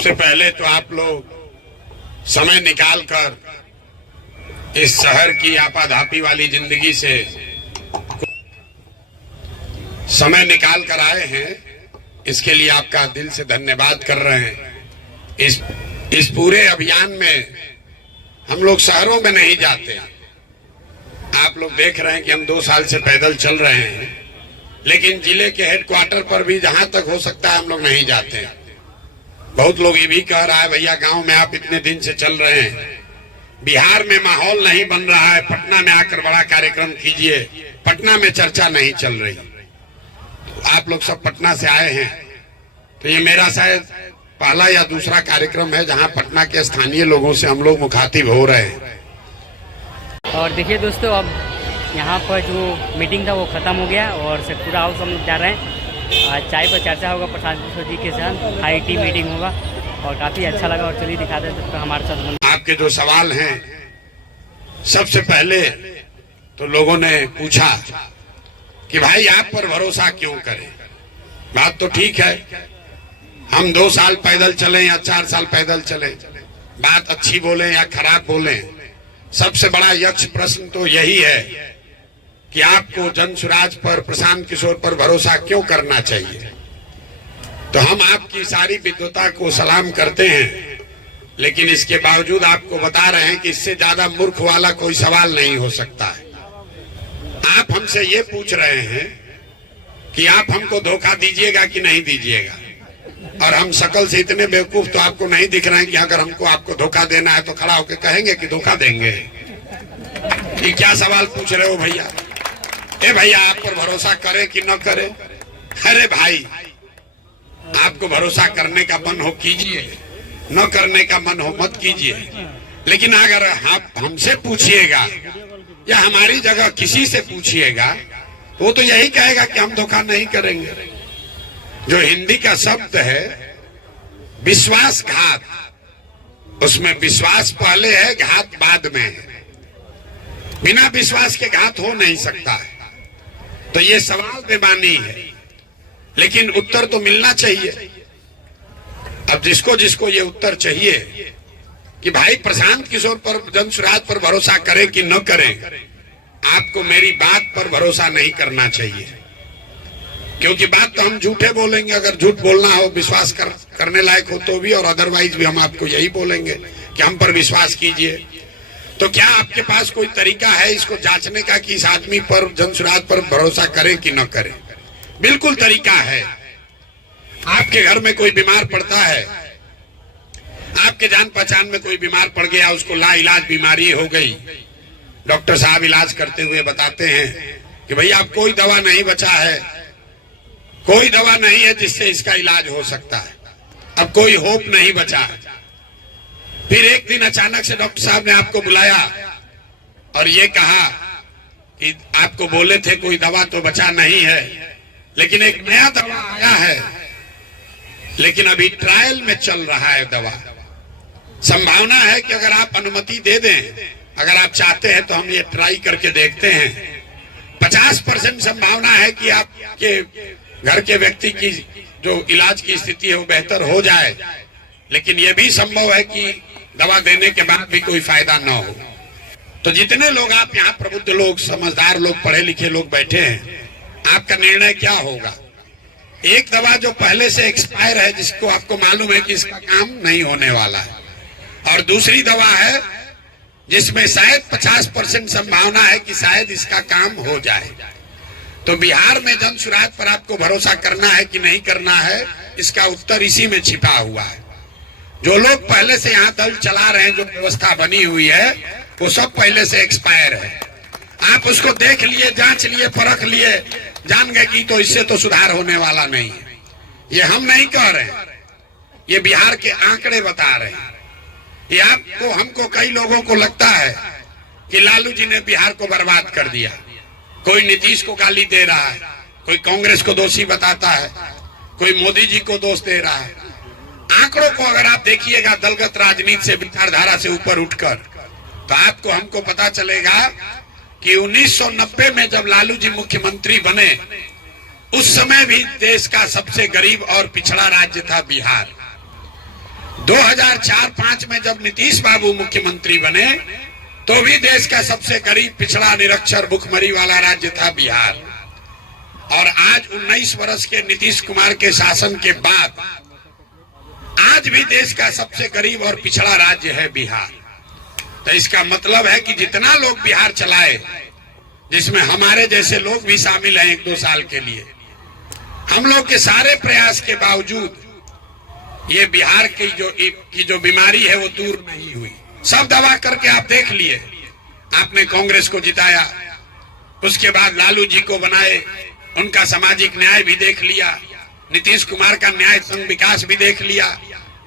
सबसे पहले तो आप लोग समय निकालकर इस शहर की आपाधापी वाली जिंदगी से समय निकाल कर आए हैं, इसके लिए आपका दिल से धन्यवाद कर रहे हैं। इस पूरे अभियान में हम लोग शहरों में नहीं जाते। आप लोग देख रहे हैं कि हम 2 साल से पैदल चल रहे हैं, लेकिन जिले के हेडक्वार्टर पर भी जहां तक हो सकता है हम लोग नहीं जाते। बहुत लोग ये भी कह रहा है भैया गांव में आप इतने दिन से चल रहे हैं, बिहार में माहौल नहीं बन रहा है, पटना में आकर बड़ा कार्यक्रम कीजिए। पटना में चर्चा नहीं चल रही। तो आप लोग सब पटना से आए हैं, तो ये मेरा शायद पहला या दूसरा कार्यक्रम है जहां पटना के स्थानीय लोगों से हम लोग मुखातिब हो रहे हैं। और देखिए दोस्तों, अब यहाँ पर जो मीटिंग था वो ख़त्म हो गया और सतपुरा हाउस हम लोग जा रहे हैं। चाय पर चर्चा होगा प्रशांत किशोर जी के साथ, IT मीटिंग होगा और काफ़ी अच्छा लगा। और चलिए दिखा दें तो हमारे साथ आपके जो सवाल हैं, सबसे पहले तो लोगों ने पूछा कि भाई आप पर भरोसा क्यों करें। बात तो ठीक है, हम 2 साल पैदल चले या 4 साल पैदल चले, बात अच्छी बोले या खराब बोले, सबसे बड़ा यक्ष प्रश्न तो यही है कि आपको जनसुराज पर, प्रशांत किशोर पर भरोसा क्यों करना चाहिए। तो हम आपकी सारी विद्वता को सलाम करते हैं, लेकिन इसके बावजूद आपको बता रहे हैं कि इससे ज्यादा मूर्ख वाला कोई सवाल नहीं हो सकता है। आप हमसे ये पूछ रहे हैं कि आप हमको धोखा दीजिएगा कि नहीं दीजिएगा, और हम शकल से इतने बेवकूफ तो आपको नहीं दिख रहे हैं कि अगर हमको आपको धोखा देना है तो खड़ा होकर कहेंगे कि धोखा देंगे। ये क्या सवाल पूछ रहे हो भैया? ए भैया आप पर भरोसा करे कि न करे? अरे भाई, आपको भरोसा करने का मन हो कीजिए, न करने का मन हो मत कीजिए। लेकिन अगर आप हमसे पूछिएगा या हमारी जगह किसी से पूछिएगा, वो तो यही कहेगा कि हम धोखा नहीं करेंगे। जो हिंदी का शब्द है विश्वासघात, उसमें विश्वास पहले है, घात बाद में है। बिना विश्वास के घात हो नहीं सकता है। तो ये सवाल बेमानी है, लेकिन उत्तर तो मिलना चाहिए। अब जिसको जिसको ये उत्तर चाहिए कि भाई प्रशांत किशोर पर, जनसुराज पर भरोसा करें कि न करें, आपको मेरी बात पर भरोसा नहीं करना चाहिए। क्योंकि बात तो हम झूठे बोलेंगे, अगर झूठ बोलना हो, विश्वास करने लायक हो तो भी, और अदरवाइज भी हम आपको यही बोलेंगे कि हम पर विश्वास कीजिए। तो क्या आपके पास कोई तरीका है इसको जांचने का कि इस आदमी पर, जनसुराज पर भरोसा करें कि न करें? बिल्कुल तरीका है। आपके घर में कोई बीमार पड़ता है, आपके जान पहचान में कोई बीमार पड़ गया, उसको लाइलाज बीमारी हो गई, डॉक्टर साहब इलाज करते हुए बताते हैं कि भैया अब कोई दवा नहीं बचा है, कोई दवा नहीं है जिससे इसका इलाज हो सकता है, अब कोई होप नहीं बचा। फिर एक दिन अचानक से डॉक्टर साहब ने आपको बुलाया और ये कहा कि आपको बोले थे कोई दवा तो बचा नहीं है, लेकिन एक नया दवा आया है, लेकिन अभी ट्रायल में चल रहा है दवा। संभावना है कि अगर आप अनुमति दे दें, अगर आप चाहते हैं तो हम ये ट्राई करके देखते हैं। 50% संभावना है कि आपके घर के व्यक्ति की जो इलाज की स्थिति है वो बेहतर हो जाए, लेकिन यह भी संभव है कि दवा देने के बाद भी कोई फायदा न हो। तो जितने लोग आप यहाँ प्रबुद्ध लोग, समझदार लोग, पढ़े लिखे लोग बैठे हैं, आपका निर्णय क्या होगा? एक दवा जो पहले से एक्सपायर है, जिसको आपको मालूम है कि इसका काम नहीं होने वाला है, और दूसरी दवा है जिसमें शायद 50% संभावना है कि शायद इसका काम हो जाए। तो बिहार में जनसुराज पर आपको भरोसा करना है कि नहीं करना है, इसका उत्तर इसी में छिपा हुआ है। जो लोग पहले से यहाँ दल चला रहे हैं, जो व्यवस्था बनी हुई है, वो सब पहले से एक्सपायर है। आप उसको देख लिए, जांच लिए, परख लिए, जान गए कि तो इससे तो सुधार होने वाला नहीं है। ये हम नहीं कह रहे हैं, ये बिहार के आंकड़े बता रहे हैं। ये आपको, हमको, कई लोगों को लगता है कि लालू जी ने बिहार को बर्बाद कर दिया। कोई नीतीश को गाली दे रहा है, कोई कांग्रेस को दोषी बताता है, कोई मोदी जी को दोष दे रहा है। आंकड़ों को अगर आप देखिएगा दलगत राजनीति से, विचारधारा से ऊपर उठकर, तो आपको, हमको पता चलेगा कि 1990 में जब लालू जी मुख्यमंत्री बने, उस समय भी देश का सबसे गरीब और पिछड़ा राज्य था बिहार। 2004-05 में जब नीतीश बाबू मुख्यमंत्री बने तो भी देश का सबसे गरीब, पिछड़ा, निरक्षर, भुखमरी वाला राज्य था बिहार। और आज 19 वर्ष के नीतीश कुमार के शासन के बाद आज भी देश का सबसे गरीब और पिछड़ा राज्य है बिहार। तो इसका मतलब है कि जितना लोग बिहार चलाए, जिसमें हमारे जैसे लोग भी शामिल हैं 1-2 साल के लिए, हम लोग के सारे प्रयास के बावजूद ये बिहार की जो बीमारी है वो दूर नहीं हुई। सब दवा करके आप देख लिए, आपने कांग्रेस को जिताया, उसके बाद लालू जी को बनाए, उनका सामाजिक न्याय भी देख लिया, नीतीश कुमार का न्याय संघ विकास भी देख लिया,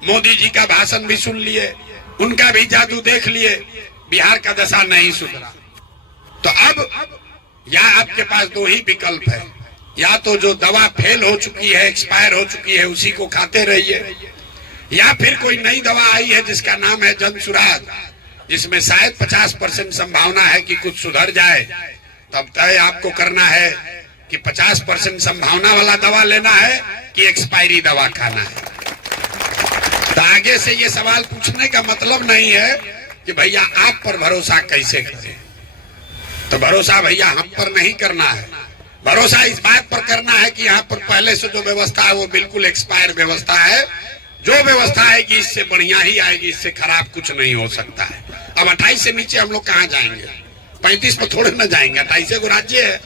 मोदी जी का भाषण भी सुन लिए, उनका भी जादू देख लिए, बिहार का दशा नहीं सुधरा। तो अब या आपके पास 2 ही विकल्प है, या तो जो दवा फेल हो चुकी है, एक्सपायर हो चुकी है, उसी को खाते रहिए, या फिर कोई नई दवा आई है जिसका नाम है जनसुराज, जिसमें शायद 50% संभावना है कि कुछ सुधर जाए। तब तय आपको करना है कि 50% संभावना वाला दवा लेना है कि एक्सपायरी दवा खाना है। तो आगे से ये सवाल पूछने का मतलब नहीं है कि भैया आप पर भरोसा कैसे करें। तो भरोसा भैया हम पर नहीं करना है, भरोसा इस बात पर करना है कि यहाँ पर पहले से जो व्यवस्था है वो बिल्कुल एक्सपायर व्यवस्था है। जो व्यवस्था आएगी इससे बढ़िया ही आएगी, इससे खराब कुछ नहीं हो सकता है। अब 28 से नीचे हम लोग कहाँ जाएंगे, 35 पर थोड़े ना जाएंगे, 28 को राज्य है,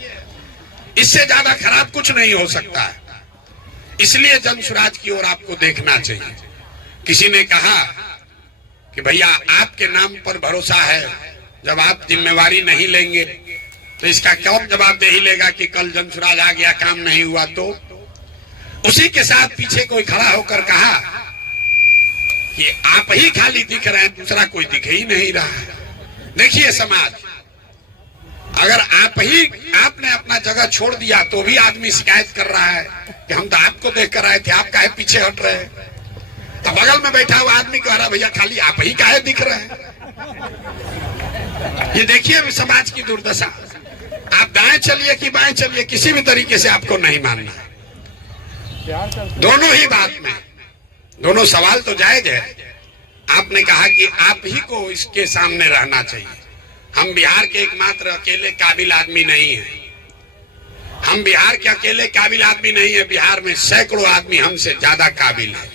इससे ज्यादा खराब कुछ नहीं हो सकता है। इसलिए जनसुराज की ओर आपको देखना चाहिए। किसी ने कहा कि भैया आपके नाम पर भरोसा है, जब आप जिम्मेवारी नहीं लेंगे तो इसका कौन जवाबदेही लेगा कि कल जनसुराज आ गया, काम नहीं हुआ तो। उसी के साथ पीछे कोई खड़ा होकर कहा कि आप ही खाली दिख रहे हैं, दूसरा कोई दिख ही नहीं रहा है। देखिए समाज, अगर आपने अपना जगह छोड़ दिया तो भी आदमी शिकायत कर रहा है कि हम तो आपको देख कर आए थे, आप काहे पीछे हट रहे हैं। तो बगल में बैठा हुआ आदमी कह रहा भैया खाली आप ही काहे दिख रहे हैं। ये देखिए समाज की दुर्दशा। आप दाएं चलिए कि बाएं चलिए, किसी भी तरीके से आपको नहीं मानना है। दोनों ही बात में, दोनों सवाल तो जायज है। आपने कहा कि आप ही को इसके सामने रहना चाहिए। हम बिहार के एकमात्र अकेले काबिल आदमी नहीं है, हम बिहार के अकेले काबिल आदमी नहीं है, बिहार में सैकड़ों आदमी हमसे ज्यादा काबिल है।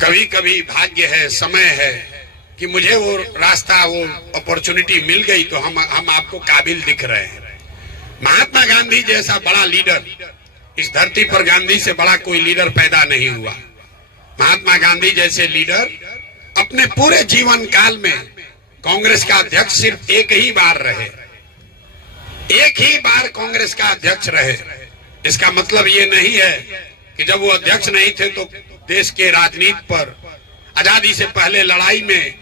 कभी कभी भाग्य है, समय है कि मुझे वो रास्ता, वो अपॉर्चुनिटी मिल गई तो हम आपको काबिल दिख रहे हैं। महात्मा गांधी जैसा बड़ा लीडर इस धरती पर, गांधी से बड़ा कोई लीडर पैदा नहीं हुआ। महात्मा गांधी जैसे लीडर अपने पूरे जीवन काल में कांग्रेस का अध्यक्ष सिर्फ एक ही बार रहे, एक ही बार कांग्रेस का अध्यक्ष रहे। इसका मतलब ये नहीं है कि जब वो अध्यक्ष नहीं थे तो देश के राजनीति पर आजादी से पहले लड़ाई में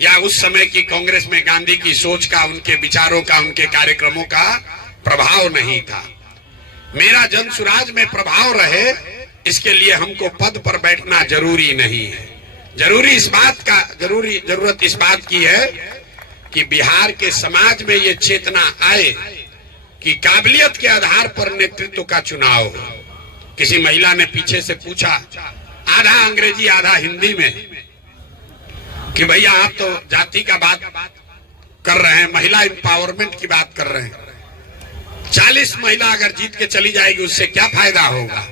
या उस समय की कांग्रेस में गांधी की सोच का, उनके विचारों का, उनके कार्यक्रमों का प्रभाव नहीं था। मेरा जनसुराज में प्रभाव रहे, इसके लिए हमको पद पर बैठना जरूरी नहीं है। जरूरत इस बात की है कि बिहार के समाज में ये चेतना आए कि काबिलियत के आधार पर नेतृत्व का चुनाव हो। किसी महिला ने पीछे से पूछा, आधा अंग्रेजी आधा हिंदी में, कि भैया आप तो जाति का बात कर रहे हैं, महिला एम्पावरमेंट की बात कर रहे हैं। 40 महिला अगर जीत के चली जाएगी उससे क्या फायदा होगा।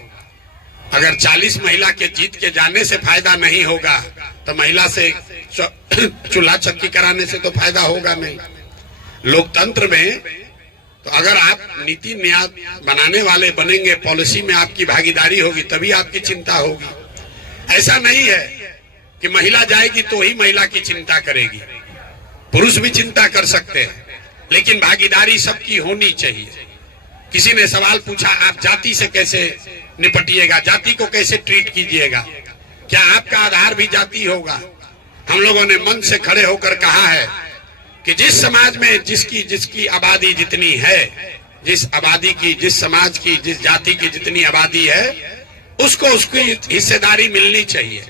अगर 40 महिला के जीत के जाने से फायदा नहीं होगा तो महिला से चूल्हा चक्की कराने से तो फायदा होगा नहीं। लोकतंत्र में तो अगर आप नीति न्याय बनाने वाले बनेंगे, पॉलिसी में आपकी भागीदारी होगी, तभी आपकी चिंता होगी। ऐसा नहीं है कि महिला जाएगी तो ही महिला की चिंता करेगी, पुरुष भी चिंता कर सकते हैं, लेकिन भागीदारी सबकी होनी चाहिए। किसी ने सवाल पूछा, आप जाति से कैसे निपटिएगा, जाति को कैसे ट्रीट कीजिएगा, क्या आपका आधार भी जाति होगा। हम लोगों ने मन से खड़े होकर कहा है कि जिस समाज में जिसकी आबादी जितनी है, जिस आबादी की, जिस समाज की, जिस जाति की जितनी आबादी है, उसको उसकी हिस्सेदारी मिलनी चाहिए।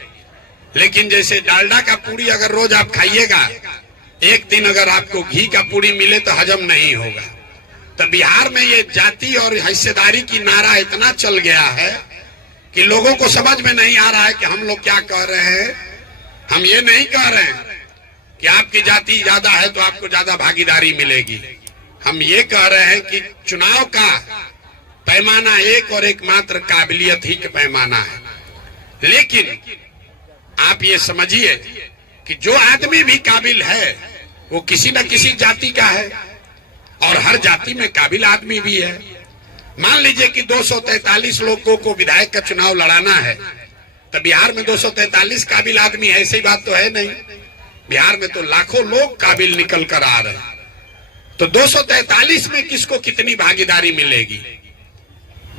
लेकिन जैसे डालडा का पूरी अगर रोज आप खाइएगा, एक दिन अगर आपको घी का पूरी मिले तो हजम नहीं होगा। तो बिहार में ये जाति और हिस्सेदारी की नारा इतना चल गया है कि लोगों को समझ में नहीं आ रहा है कि हम लोग क्या कह रहे हैं हम ये नहीं कह रहे हैं कि आपकी जाति ज्यादा है तो आपको ज्यादा भागीदारी मिलेगी। हम ये कह रहे हैं कि चुनाव का पैमाना एक और एकमात्र काबिलियत ही का पैमाना है। लेकिन आप ये समझिए कि जो आदमी भी काबिल है वो किसी न किसी जाति का है, और हर जाति में काबिल आदमी भी है। मान लीजिए कि 243 लोगों को विधायक का चुनाव लड़ाना है, तो बिहार में 243 काबिल आदमी है, ऐसी बात तो है नहीं। बिहार में तो लाखों लोग काबिल निकल कर आ रहे हैं। तो 243 में किसको कितनी भागीदारी मिलेगी,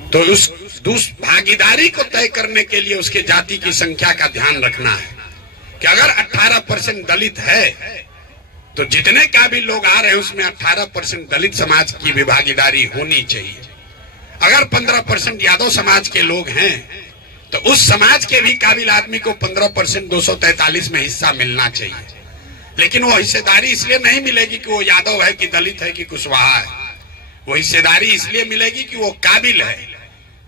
तो उस भागीदारी को तय करने के लिए उसके जाति की संख्या का ध्यान रखना है कि अगर 18% दलित है तो जितने काबिल लोग आ रहे हैं उसमें 18% दलित समाज की भी भागीदारी होनी चाहिए। अगर 15% यादव समाज के लोग हैं तो उस समाज के भी काबिल आदमी को 15% 243 में हिस्सा मिलना चाहिए। लेकिन वो हिस्सेदारी इसलिए नहीं मिलेगी कि वो यादव है कि दलित है कि कुशवाहा है। वो हिस्सेदारी इसलिए मिलेगी कि वो काबिल है।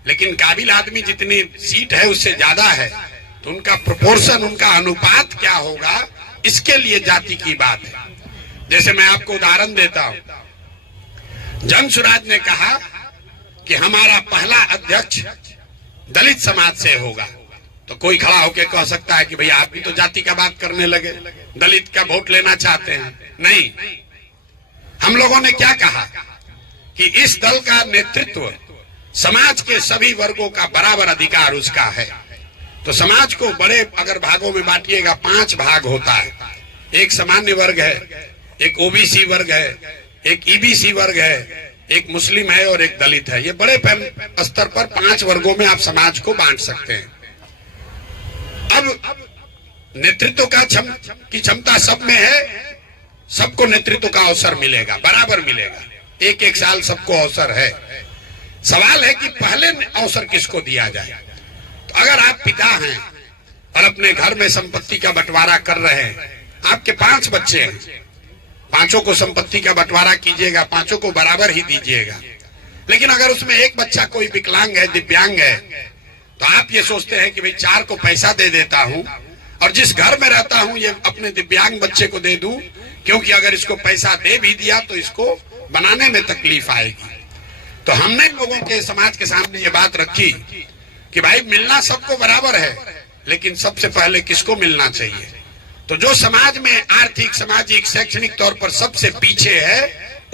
लेकिन काबिल आदमी जितनी सीट है उससे ज्यादा है, तो उनका प्रोपोर्शन, उनका अनुपात क्या होगा, इसके लिए जाति की बात है। जैसे मैं आपको उदाहरण देता हूं, जन सुराज ने कहा कि हमारा पहला अध्यक्ष दलित समाज से होगा, तो कोई खड़ा होकर कह सकता है कि भैया आप भी तो जाति का बात करने लगे, दलित का वोट लेना चाहते हैं। नहीं, हम लोगों ने क्या कहा कि इस दल का नेतृत्व समाज के सभी वर्गों का बराबर अधिकार उसका है। तो समाज को बड़े अगर भागों में बांटिएगा 5 भाग होता है। एक सामान्य वर्ग है, एक ओबीसी वर्ग है, एक ईबीसी वर्ग है, एक मुस्लिम है और एक दलित है। ये बड़े स्तर पर 5 वर्गों में आप समाज को बांट सकते हैं। अब नेतृत्व की क्षमता सब में है, सबको नेतृत्व का अवसर मिलेगा, बराबर मिलेगा, 1-1 साल सबको अवसर है। सवाल है कि पहले अवसर किसको दिया जाए। तो अगर आप पिता हैं और अपने घर में संपत्ति का बंटवारा कर रहे हैं, आपके 5 बच्चे हैं, 5 को संपत्ति का बंटवारा कीजिएगा, 5 को बराबर ही दीजिएगा। लेकिन अगर उसमें एक बच्चा कोई विकलांग है, दिव्यांग है, तो आप ये सोचते हैं कि भाई 4 को पैसा दे देता हूं और जिस घर में रहता हूं ये अपने दिव्यांग बच्चे को दे दूं, क्योंकि अगर इसको पैसा दे भी दिया तो इसको बनाने में तकलीफ आएगी। तो हमने लोगों के समाज के सामने ये बात रखी कि भाई मिलना सबको बराबर है, लेकिन सबसे पहले किसको मिलना चाहिए। तो जो समाज में आर्थिक, सामाजिक, शैक्षणिक तौर पर सबसे पीछे है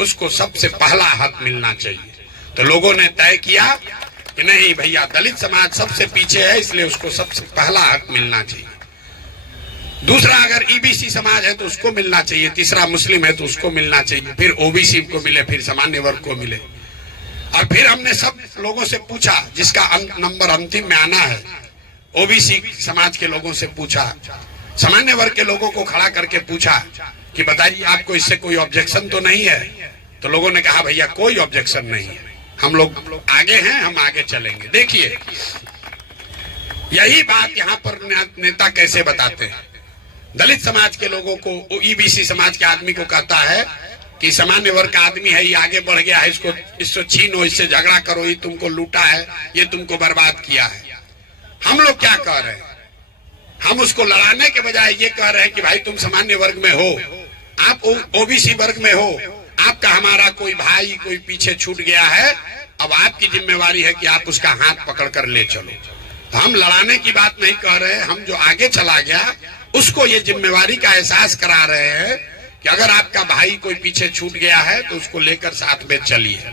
उसको सबसे पहला हक मिलना चाहिए। तो लोगों ने तय किया कि नहीं भैया, दलित समाज सबसे पीछे है, इसलिए उसको सबसे पहला हक मिलना चाहिए। दूसरा, अगर ईबीसी समाज है तो उसको मिलना चाहिए, तीसरा मुस्लिम है तो उसको मिलना चाहिए, फिर ओबीसी को मिले, फिर सामान्य वर्ग को मिले। और फिर हमने सब लोगों से पूछा, जिसका नंबर अंतिम में आना है, ओबीसी समाज के लोगों से पूछा, सामान्य वर्ग के लोगों को खड़ा करके पूछा कि बताइए आपको इससे कोई ऑब्जेक्शन तो नहीं है। तो लोगों ने कहा भैया कोई ऑब्जेक्शन नहीं है, हम लोग आगे हैं, हम आगे चलेंगे। देखिए यही बात यहाँ पर नेता कैसे बताते हैं। दलित समाज के लोगों को, ईबीसी समाज के आदमी को कहता है कि सामान्य वर्ग का आदमी है, ये आगे बढ़ गया है, इसको छीनो, इससे झगड़ा करो, ये तुमको लूटा है, ये तुमको बर्बाद किया है। हम लोग क्या कह रहे हैं, हम उसको लड़ाने के बजाय ये कह रहे हैं कि भाई तुम सामान्य वर्ग में हो, आप ओबीसी वर्ग में हो, आपका हमारा कोई भाई कोई पीछे छूट गया है, अब आपकी जिम्मेवारी है कि आप उसका हाथ पकड़ कर ले चलो। तो हम लड़ाने की बात नहीं कह रहे, हम जो आगे चला गया उसको ये जिम्मेवारी का एहसास करा रहे हैं कि अगर आपका भाई कोई पीछे छूट गया है तो उसको लेकर साथ में चलिए।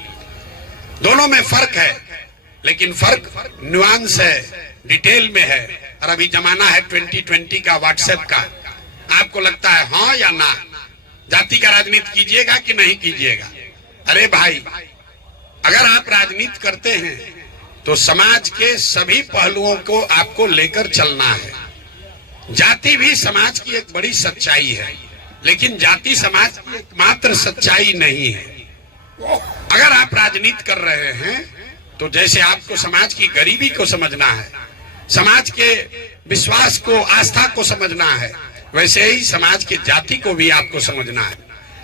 दोनों में फर्क है, लेकिन फर्क नुआंस है, डिटेल में है। और अभी जमाना है 2020 का, व्हाट्सएप का। आपको लगता है हाँ या ना, जाति का राजनीति कीजिएगा कि नहीं कीजिएगा। अरे भाई, अगर आप राजनीति करते हैं तो समाज के सभी पहलुओं को आपको लेकर चलना है। जाति भी समाज की एक बड़ी सच्चाई है, लेकिन जाति समाज की एकमात्र सच्चाई नहीं है। अगर आप राजनीति कर रहे हैं तो जैसे आपको समाज की गरीबी को समझना है, समाज के विश्वास को, आस्था को समझना है, वैसे ही समाज के जाति को भी आपको समझना है।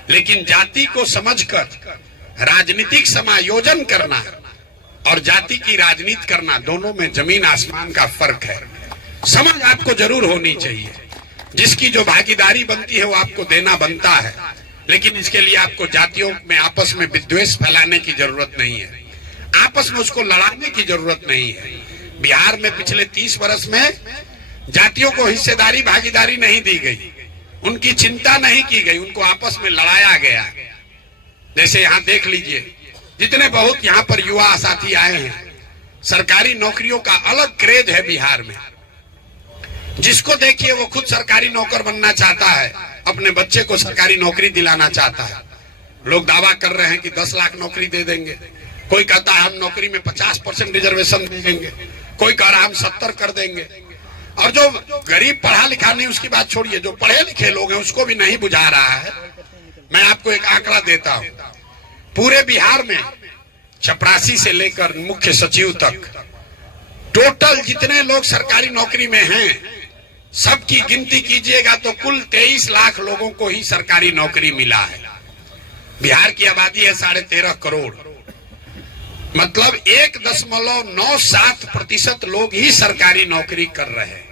लेकिन जाति को समझकर राजनीतिक समायोजन करना और जाति की राजनीति करना, दोनों में जमीन आसमान का फर्क है। समझ आपको जरूर होनी चाहिए। जिसकी जो भागीदारी बनती है वो आपको देना बनता है, लेकिन इसके लिए आपको जातियों में आपस में विद्वेष फैलाने की जरूरत नहीं है, आपस में उसको लड़ाने की जरूरत नहीं है। बिहार में पिछले 30 वर्ष में जातियों को हिस्सेदारी भागीदारी नहीं दी गई, उनकी चिंता नहीं की गई, उनको आपस में लड़ाया गया। जैसे यहाँ देख लीजिए, जितने बहुत यहाँ पर युवा साथी आए हैं, सरकारी नौकरियों का अलग क्रेज है बिहार में। जिसको देखिए वो खुद सरकारी नौकर बनना चाहता है, अपने बच्चे को सरकारी नौकरी दिलाना चाहता है। लोग दावा कर रहे हैं कि 10 लाख नौकरी दे देंगे, कोई कहता है हम नौकरी में 50% रिजर्वेशन दे देंगे, कोई कह रहा है हम 70 कर देंगे। और जो गरीब पढ़ा लिखा नहीं उसकी बात छोड़िए, जो पढ़े लिखे लोग हैं उसको भी नहीं बुझा रहा है। मैं आपको एक आंकड़ा देता हूं, पूरे बिहार में चपरासी से लेकर मुख्य सचिव तक टोटल जितने लोग सरकारी नौकरी में हैं, सबकी गिनती कीजिएगा तो कुल 23 लाख लोगों को ही सरकारी नौकरी मिला है। बिहार की आबादी है 13.5 करोड़, मतलब 1.97% लोग ही सरकारी नौकरी कर रहे हैं।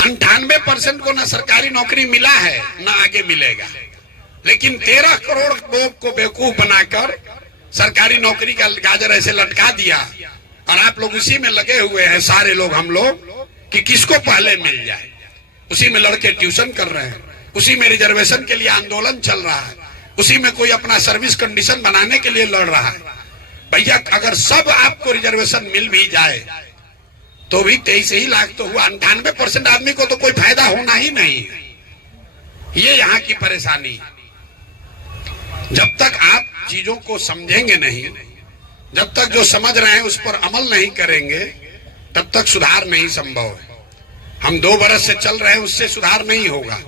98% को ना सरकारी नौकरी मिला है ना आगे मिलेगा, लेकिन 13 करोड़ लोग को बेवकूफ बनाकर सरकारी नौकरी का गाजर ऐसे लटका दिया और आप लोग उसी में लगे हुए हैं, सारे लोग हम लोग, कि किसको पहले मिल जाए। उसी में लड़के ट्यूशन कर रहे हैं, उसी में रिजर्वेशन के लिए आंदोलन चल रहा है, उसी में कोई अपना सर्विस कंडीशन बनाने के लिए लड़ रहा है। भैया अगर सब आपको रिजर्वेशन मिल भी जाए तो भी 23 ही लाख तो हुआ, 98% आदमी को तो कोई फायदा होना ही नहीं है। ये यहाँ की परेशानी है। जब तक आप चीजों को समझेंगे नहीं, जब तक जो समझ रहे हैं उस पर अमल नहीं करेंगे, तब तक सुधार नहीं संभव है। हम 2 बरस से चल रहे हैं, उससे सुधार नहीं होगा।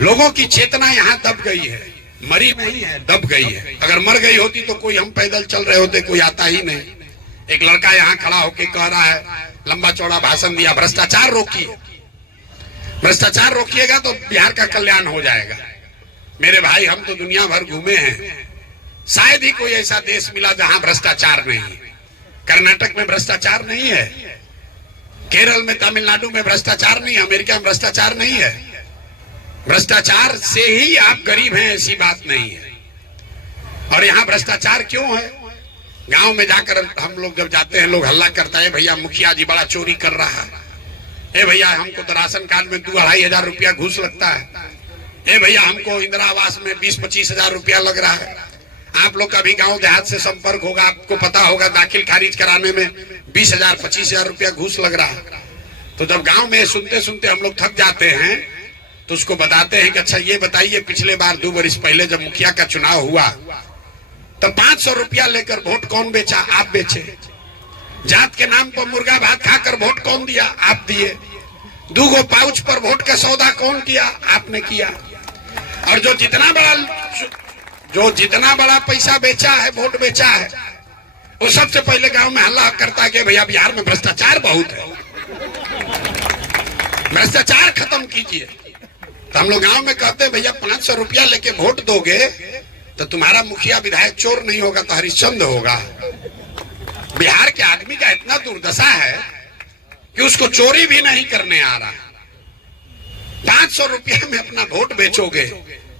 लोगों की चेतना यहाँ दब गई है, मरी नहीं है, दब गई है। अगर मर गई होती तो कोई, हम पैदल चल रहे होते, कोई आता ही नहीं। एक लड़का यहाँ खड़ा होके कह रहा है, लंबा चौड़ा भाषण दिया, भ्रष्टाचार रोकिए, भ्रष्टाचार रोकिएगा तो बिहार का कल्याण हो जाएगा। मेरे भाई हम तो दुनिया भर घूमे हैं, शायद ही कोई ऐसा देश मिला जहां भ्रष्टाचार नहीं है। कर्नाटक में भ्रष्टाचार नहीं है, केरल में, तमिलनाडु में भ्रष्टाचार नहीं है, अमेरिका में भ्रष्टाचार नहीं है। भ्रष्टाचार से ही आप गरीब हैं ऐसी बात नहीं है। और यहाँ भ्रष्टाचार क्यों है? गांव में जाकर हम लोग जब जाते हैं, लोग हल्ला करता है, भैया मुखिया जी बड़ा चोरी कर रहा है, ए भैया हमको तो राशन कार्ड में 2-2.5 हजार रुपया घूस लगता है, ए भैया हमको इंदिरा आवास में 20-25 हजार रुपया लग रहा है। आप लोग का भी गांव देहात से संपर्क होगा, आपको पता होगा दाखिल खारिज कराने में 20,000-25 हजार रुपया घूस लग रहा है। तो जब गांव में सुनते सुनते हम लोग थक जाते हैं तो उसको बताते हैं कि अच्छा ये बताइए, पिछले बार 2 वर्ष पहले जब मुखिया का चुनाव हुआ तो 500 रुपया लेकर वोट कौन बेचा? आप बेचे। जात के नाम पर मुर्गा भात खाकर वोट कौन दिया? आप दिए। 2 पाउच पर वोट का सौदा कौन किया? आपने किया। और जो जितना बड़ा पैसा बेचा है, वोट बेचा है, वो सबसे पहले गांव में हल्ला करता है कि भैया बिहार में भ्रष्टाचार बहुत है, भ्रष्टाचार खत्म कीजिए। तो हम लोग गांव में कहते हैं भैया 500 रुपया लेके वोट दोगे तो तुम्हारा मुखिया विधायक चोर नहीं होगा तो हरिश्चंद्र होगा। बिहार के आदमी का इतना दुर्दशा है कि उसको चोरी भी नहीं करने आ रहा। 500 रुपया में अपना वोट बेचोगे,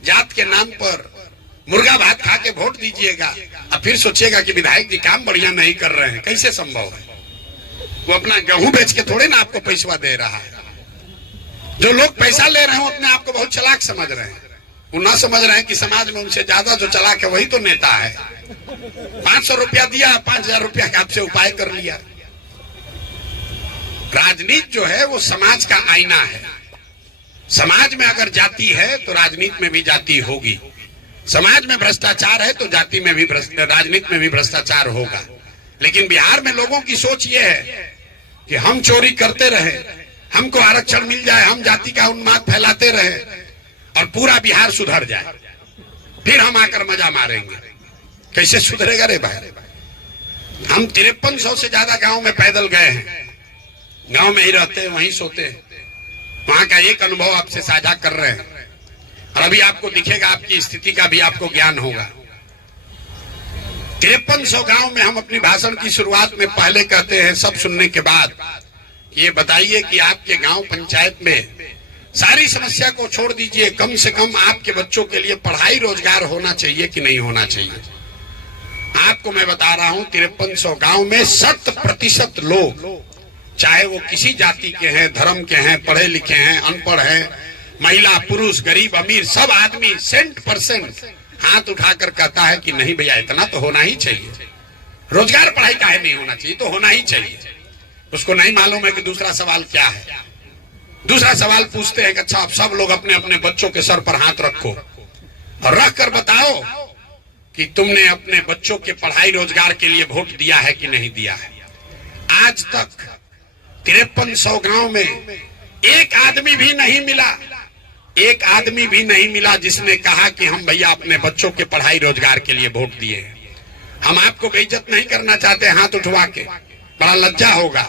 जात के नाम पर मुर्गा भात खा के वोट दीजिएगा और फिर सोचिएगा कि विधायक जी काम बढ़िया नहीं कर रहे हैं। कैसे संभव है? वो अपना गेहूं बेच के थोड़े ना आपको पैसा दे रहा है। जो लोग पैसा ले रहे हैं अपने आप को बहुत चालाक समझ रहे हैं। वो ना समझ रहे हैं कि समाज में उनसे ज्यादा जो चालाक है वही तो नेता है। 500 रुपया दिया, 5,000 रुपया का आपसे उपाय कर लिया। राजनीति जो है वो समाज का आईना है। समाज में अगर जाति है तो राजनीति में भी जाति होगी। समाज में भ्रष्टाचार है तो जाति में भी, राजनीति में भी भ्रष्टाचार होगा। लेकिन बिहार में लोगों की सोच ये है कि हम चोरी करते रहे, हमको आरक्षण मिल जाए, हम जाति का उन्माद फैलाते रहे और पूरा बिहार सुधर जाए, फिर हम आकर मजा मारेंगे। कैसे सुधरेगा रे भाई? हम 5300 से ज्यादा गांव में पैदल गए हैं, गांव में ही रहते हैं, वहीं सोते हैं। वहां का एक अनुभव आपसे साझा कर रहे हैं और अभी आपको दिखेगा, आपकी स्थिति का भी आपको ज्ञान होगा। 5300 गांव में हम अपनी भाषण की शुरुआत में पहले कहते हैं, सब सुनने के बाद, ये बताइए कि आपके गांव पंचायत में सारी समस्या को छोड़ दीजिए, कम से कम आपके बच्चों के लिए पढ़ाई रोजगार होना चाहिए कि नहीं होना चाहिए। आपको मैं बता रहा हूं 5300 गांव में 100% लोग, चाहे वो किसी जाति के हैं, धर्म के हैं, पढ़े लिखे हैं, अनपढ़ हैं, महिला पुरुष, गरीब अमीर, सब आदमी 100% हाथ उठाकर कहता है कि नहीं भैया इतना तो होना ही चाहिए, रोजगार पढ़ाई काहे नहीं होना चाहिए, तो होना ही चाहिए। उसको नहीं मालूम है कि दूसरा सवाल क्या है। दूसरा सवाल पूछते हैं कि अच्छा आप सब लोग अपने अपने बच्चों के सर पर हाथ रखो और रख कर बताओ कि तुमने अपने बच्चों के पढ़ाई रोजगार के लिए वोट दिया है कि नहीं दिया है। आज तक 5300 गांव में एक आदमी भी नहीं मिला, एक आदमी भी नहीं मिला जिसने कहा कि हम भैया अपने बच्चों के पढ़ाई रोजगार के लिए वोट दिए हैं। हम आपको बेइज्जत नहीं करना चाहते हाथ उठवा के, बड़ा लज्जा होगा,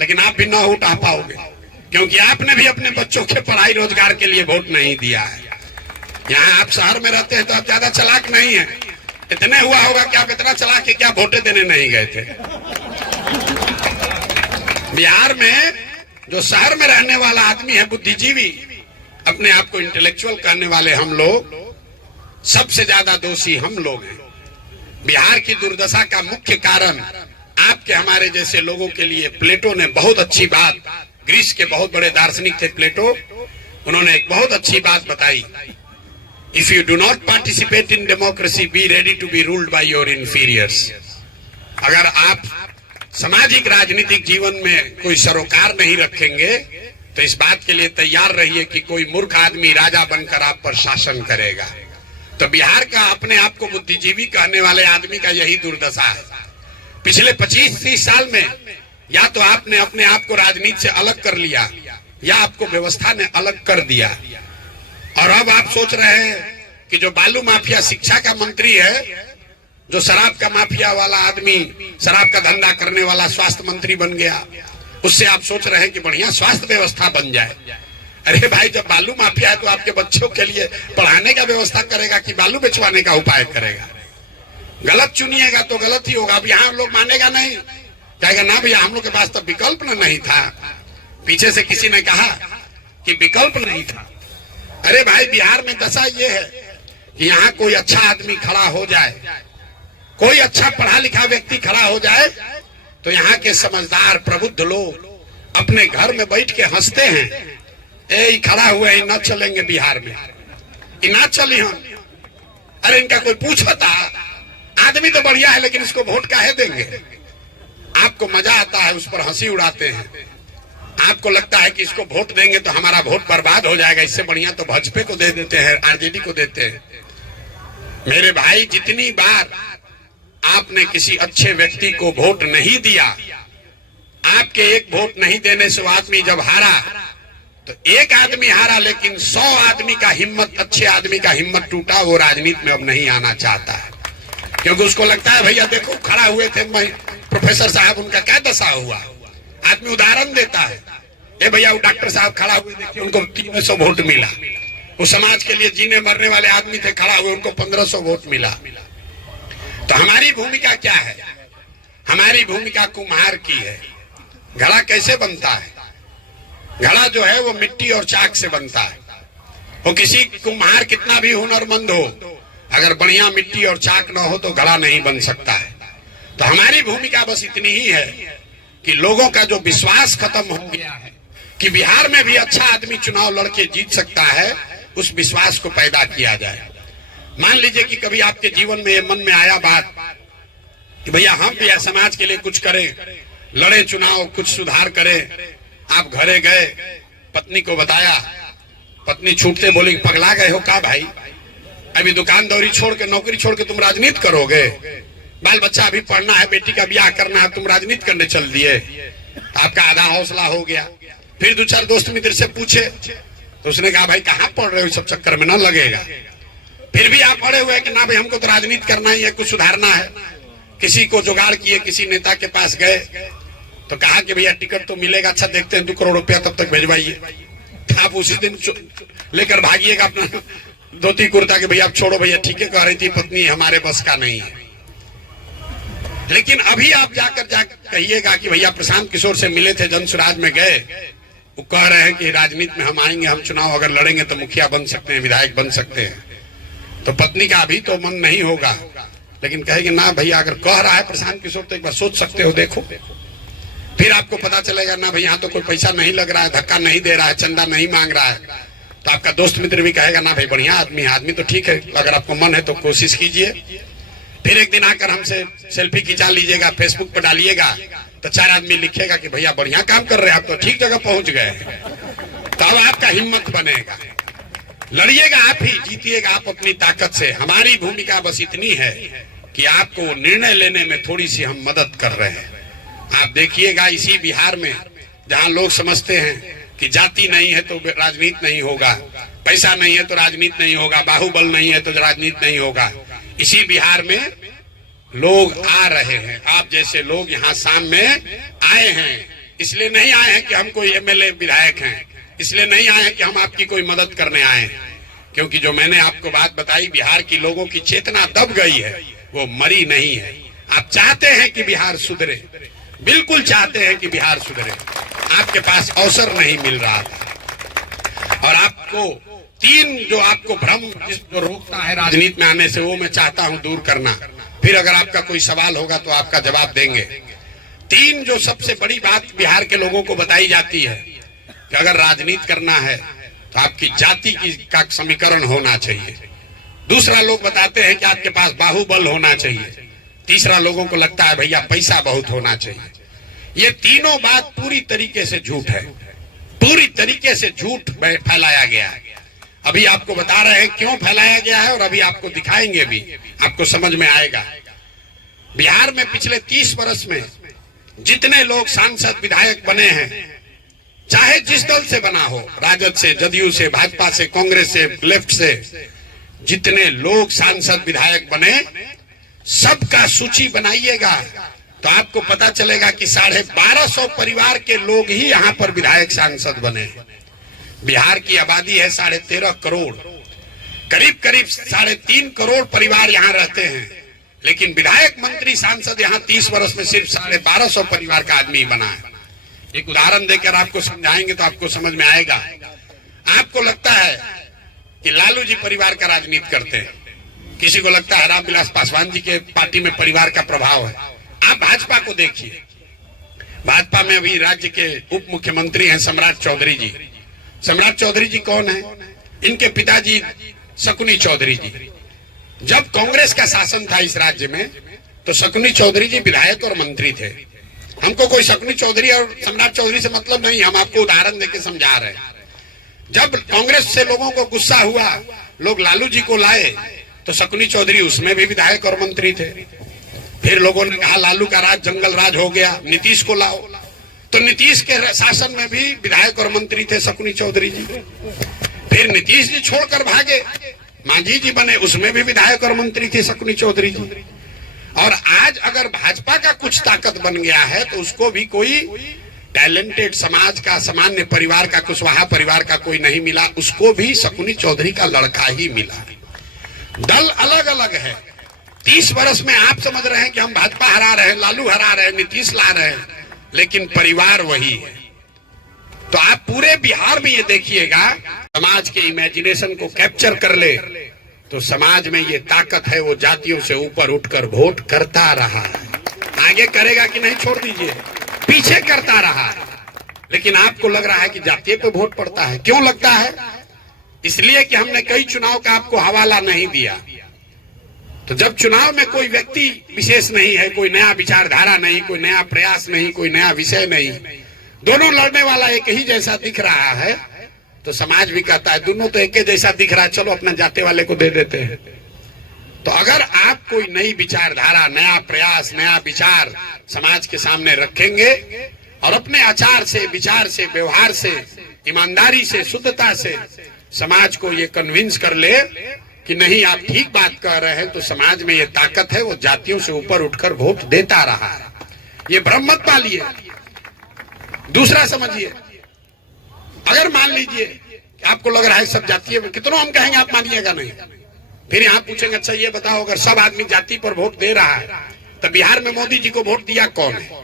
लेकिन आप भी ना उठा पाओगे क्योंकि आपने भी अपने बच्चों के पढ़ाई रोजगार के लिए वोट नहीं दिया है। यहाँ आप शहर में रहते हैं तो आप ज्यादा चालाक नहीं है, इतने हुआ होगा कि आप इतना चला के क्या वोटें देने नहीं गए थे। बिहार में जो शहर में रहने वाला आदमी है, बुद्धिजीवी, अपने आप को इंटेलेक्चुअल कहने वाले हम लोग, सबसे ज्यादा दोषी हम लोग हैं। बिहार की दुर्दशा का मुख्य कारण आपके हमारे जैसे लोगों के लिए प्लेटो ने बहुत अच्छी बात, ग्रीस के बहुत बड़े दार्शनिक थे प्लेटो, उन्होंने एक बहुत अच्छी बात बताई, if you do not participate in democracy be ready to be ruled by your inferiors. अगर आप सामाजिक राजनीतिक जीवन में कोई सरोकार नहीं रखेंगे तो इस बात के लिए तैयार रहिए कि कोई मूर्ख आदमी राजा बनकर आप पर शासन करेगा। तो बिहार का अपने आप को बुद्धिजीवी कहने वाले आदमी का यही दुर्दशा है। पिछले 25-30 साल में या तो आपने अपने आप को राजनीति से अलग कर लिया या आपको व्यवस्था ने अलग कर दिया, और अब आप सोच रहे हैं कि जो बालू माफिया शिक्षा का मंत्री है, जो शराब का माफिया वाला आदमी, शराब का धंधा करने वाला स्वास्थ्य मंत्री बन गया, उससे आप सोच रहे हैं कि बढ़िया स्वास्थ्य व्यवस्था बन जाए। अरे भाई, जब बालू माफिया है तो आपके बच्चों के लिए पढ़ाने का व्यवस्था करेगा कि बालू बेचवाने का उपाय करेगा? गलत चुनिएगा तो गलत ही होगा। अब यहाँ लोग मानेगा नहीं, कहेगा ना भैया हम लोग के पास तो विकल्प नहीं था। पीछे से किसी ने कहा कि विकल्प नहीं था। अरे भाई, बिहार में दशा ये है कि यहाँ कोई अच्छा आदमी खड़ा हो जाए, कोई अच्छा पढ़ा लिखा व्यक्ति खड़ा हो जाए तो यहाँ के समझदार प्रबुद्ध लोग अपने घर में बैठ के हंसते हैं, ए खड़ा हुए ही न चलेंगे बिहार में, ना चली हम। अरे इनका कोई पूछता, आदमी तो बढ़िया है लेकिन इसको वोट काहे देंगे? आपको मजा आता है, उस पर हंसी उड़ाते हैं। आपको लगता है कि इसको वोट देंगे तो हमारा वोट बर्बाद हो जाएगा, इससे बढ़िया तो भाजपा को दे देते हैं, आरजेडी को देते हैं। मेरे भाई, जितनी बार आपने किसी अच्छे व्यक्ति को वोट नहीं दिया, आपके एक वोट नहीं देने से आदमी जब हारा तो एक आदमी हारा, लेकिन 100 आदमी का हिम्मत, अच्छे आदमी का हिम्मत टूटा। वो राजनीति में अब नहीं आना चाहता है क्योंकि उसको लगता है भैया देखो खड़ा हुए थे प्रोफेसर साहब, उनका क्या दशा हुआ। आदमी उदाहरण देता है, ए भैया वो डॉक्टर साहब खड़ा हुए, देखिए उनको 300 वोट मिला। वो समाज के लिए जीने मरने वाले आदमी थे, खड़ा हुए, उनको 1500 वोट मिला। तो हमारी भूमिका क्या है? हमारी भूमिका कुम्हार की है। घड़ा कैसे बनता है? घड़ा जो है वो मिट्टी और चाक से बनता है। वो किसी कुम्हार कितना भी हुनरमंद हो, अगर बढ़िया मिट्टी और चाक ना हो तो घड़ा नहीं बन सकता है। तो हमारी भूमिका बस इतनी ही है कि लोगों का जो विश्वास खत्म हो गया है कि बिहार में भी अच्छा आदमी चुनाव लड़के जीत सकता है, उस विश्वास को पैदा किया जाए। मान लीजिए कि कभी आपके जीवन में ये मन में आया बात कि भैया हम भी समाज के लिए कुछ करें, लड़े चुनाव, कुछ सुधार करें। आप घरे गए, पत्नी को बताया, पत्नी छूटते बोली पगला गए हो का भाई? अभी दुकानदारी छोड़ के, नौकरी छोड़ के तुम राजनीति करोगे? बाल बच्चा अभी पढ़ना है, बेटी का ब्याह करना है, तुम राजनीति करने चल दिए? आपका आधा हौसला हो गया। फिर 2-4 दोस्त मित्र से पूछे तो उसने कहा भाई कहाँ पढ़ रहे हो, सब चक्कर में ना लगेगा। फिर भी आप पढ़े हुए कि ना भाई हमको तो राजनीति करना ही है, कुछ सुधारना है। किसी को जुगाड़ किए, किसी नेता के पास गए तो कहा कि भैया टिकट तो मिलेगा, अच्छा देखते हैं 2 करोड़ रुपया तब तक भेजवाइए। आप उसी दिन लेकर भागिएगा अपना धोती कुर्ता के, भैया आप छोड़ो भैया, ठीक है कह रही थी पत्नी, हमारे बस का नहीं है। लेकिन अभी आप जाकर कहिएगा कि भैया प्रशांत किशोर से मिले थे, जनसुराज में गए, वो कह रहे हैं कि राजनीति में हम आएंगे, हम चुनाव अगर लड़ेंगे तो मुखिया बन सकते हैं, विधायक बन सकते हैं। तो पत्नी का अभी तो मन नहीं होगा, लेकिन कहेगी ना भैया, अगर कह रहा है प्रशांत किशोर तो एक बार सोच सकते हो, देखो। फिर आपको पता चलेगा ना भाई यहाँ तो कोई पैसा नहीं लग रहा है, धक्का नहीं दे रहा है, चंदा नहीं मांग रहा है, तो आपका दोस्त मित्र भी कहेगा ना भाई बढ़िया आदमी है, आदमी तो ठीक है, अगर आपको मन है तो कोशिश कीजिए। फिर एक दिन आकर हमसे सेल्फी खिंचा लीजिएगा, फेसबुक पर डालिएगा, तो 4 आदमी लिखेगा कि भैया बढ़िया काम कर रहे हैं, आप तो ठीक जगह पहुंच गए। तो अब आपका हिम्मत बनेगा, लड़िएगा आप ही, जीतिएगा आप अपनी ताकत से। हमारी भूमिका बस इतनी है कि आपको निर्णय लेने में थोड़ी सी हम मदद कर रहे हैं। आप देखिएगा इसी बिहार में जहां लोग समझते हैं कि जाति नहीं है तो राजनीति नहीं होगा, पैसा नहीं है तो राजनीति नहीं होगा, बाहुबल नहीं है तो राजनीति नहीं होगा, इसी बिहार में लोग आ रहे हैं। आप जैसे लोग यहाँ शाम में आए हैं, इसलिए नहीं आए हैं कि हम कोई एमएलए विधायक हैं, इसलिए नहीं आए हैं कि हम आपकी कोई मदद करने आए हैं, क्योंकि जो मैंने आपको बात बताई, बिहार की लोगों की चेतना दब गई है, वो मरी नहीं है। आप चाहते हैं कि बिहार सुधरे, बिल्कुल चाहते हैं कि बिहार सुधरे, आपके पास अवसर नहीं मिल रहा था। और आपको 3 जो आपको भ्रम जो रोकता है राजनीति में आने से, वो मैं चाहता हूं दूर करना। फिर अगर आपका कोई सवाल होगा तो आपका जवाब देंगे। 3 जो सबसे बड़ी बात बिहार के लोगों को बताई जाती है कि अगर राजनीति करना है तो आपकी जाति का समीकरण होना चाहिए। दूसरा, लोग बताते हैं कि आपके पास बाहुबल होना चाहिए। तीसरा, लोगों को लगता है भैया पैसा बहुत होना चाहिए। ये तीनों बात पूरी तरीके से झूठ है, पूरी तरीके से झूठ फैलाया गया है। अभी आपको बता रहे हैं क्यों फैलाया गया है, और अभी आपको दिखाएंगे भी, आपको समझ में आएगा। बिहार में पिछले 30 वर्ष में जितने लोग सांसद विधायक बने हैं, चाहे जिस दल से बना हो, राजद से, जदयू से, भाजपा से, कांग्रेस से, लेफ्ट से, जितने लोग सांसद विधायक बने, सबका सूची बनाइएगा तो आपको पता चलेगा कि 1250 परिवार के लोग ही यहाँ पर विधायक सांसद बने। बिहार की आबादी है 13.5 करोड़, करीब करीब 3.5 करोड़ परिवार यहाँ रहते हैं, लेकिन विधायक, मंत्री, सांसद यहाँ 30 वर्ष में सिर्फ 1250 परिवार का आदमी बना है। एक उदाहरण देकर आपको समझाएंगे तो आपको समझ में आएगा। आपको लगता है कि लालू जी परिवार का राजनीति करते हैं, किसी को लगता है रामविलास पासवान जी के पार्टी में परिवार का प्रभाव है। आप भाजपा को देखिए, भाजपा में अभी राज्य के उप मुख्यमंत्री हैं सम्राट चौधरी जी। सम्राट चौधरी जी कौन है? इनके पिताजी शकुनी चौधरी जी। जब कांग्रेस का शासन था इस राज्य में तो शकुनी चौधरी जी विधायक और मंत्री थे। हमको कोई शकुनी चौधरी और सम्राट चौधरी से मतलब नहीं, हम आपको उदाहरण देके समझा रहे हैं। जब कांग्रेस से लोगों को गुस्सा हुआ, लोग लालू जी को लाए, तो शकुनी चौधरी उसमें भी विधायक और मंत्री थे। फिर लोगों ने कहा लालू का राज जंगल राज हो गया, नीतीश को लाओ, तो नीतीश के शासन में भी विधायक और मंत्री थे शकुनी चौधरी जी। फिर नीतीश जी छोड़कर भागे, मांझी जी बने, उसमें भी विधायक और मंत्री थे शकुनी चौधरी जी। और आज अगर भाजपा का कुछ ताकत बन गया है तो उसको भी कोई टैलेंटेड समाज का, सामान्य परिवार का, कुशवाहा परिवार का कोई नहीं मिला, उसको भी शकुनी चौधरी का लड़का ही मिला। दल अलग अलग है। 30 वर्ष में आप समझ रहे हैं कि हम भाजपा हरा रहे हैं, लालू हरा रहे हैं, नीतीश ला रहे हैं, लेकिन परिवार वही है। तो आप पूरे बिहार में ये देखिएगा, समाज के इमेजिनेशन को कैप्चर कर ले तो समाज में ये ताकत है, वो जातियों से ऊपर उठकर वोट करता रहा है। आगे करेगा कि नहीं छोड़ दीजिए, पीछे करता रहा। लेकिन आपको लग रहा है कि जातीय पे वोट पड़ता है। क्यों लगता है? इसलिए कि हमने कई चुनाव का आपको हवाला नहीं दिया। तो जब चुनाव में कोई व्यक्ति विशेष नहीं है, कोई नया विचारधारा नहीं, कोई नया प्रयास नहीं, कोई नया विषय नहीं, दोनों लड़ने वाला एक ही जैसा दिख रहा है, तो समाज भी कहता है दोनों तो एक ही जैसा दिख रहा है, चलो अपना जाते वाले को दे देते हैं। तो अगर आप कोई नई विचारधारा, नया प्रयास, नया विचार समाज के सामने रखेंगे और अपने आचार से, विचार से, व्यवहार से, ईमानदारी से, शुद्धता से समाज को ये कन्विंस कर ले कि नहीं आप ठीक बात कह रहे हैं, तो समाज में ये ताकत है, वो जातियों से ऊपर उठकर वोट देता रहा है। ये भ्रम मत पालिए। दूसरा समझिए, अगर मान लीजिए आपको लग रहा है सब जातीय, कितनों हम कहेंगे आप मानिएगा नहीं, फिर यहाँ पूछेंगे अच्छा ये बताओ अगर सब आदमी जाति पर वोट दे रहा है तो बिहार में मोदी जी को वोट दिया कौन है?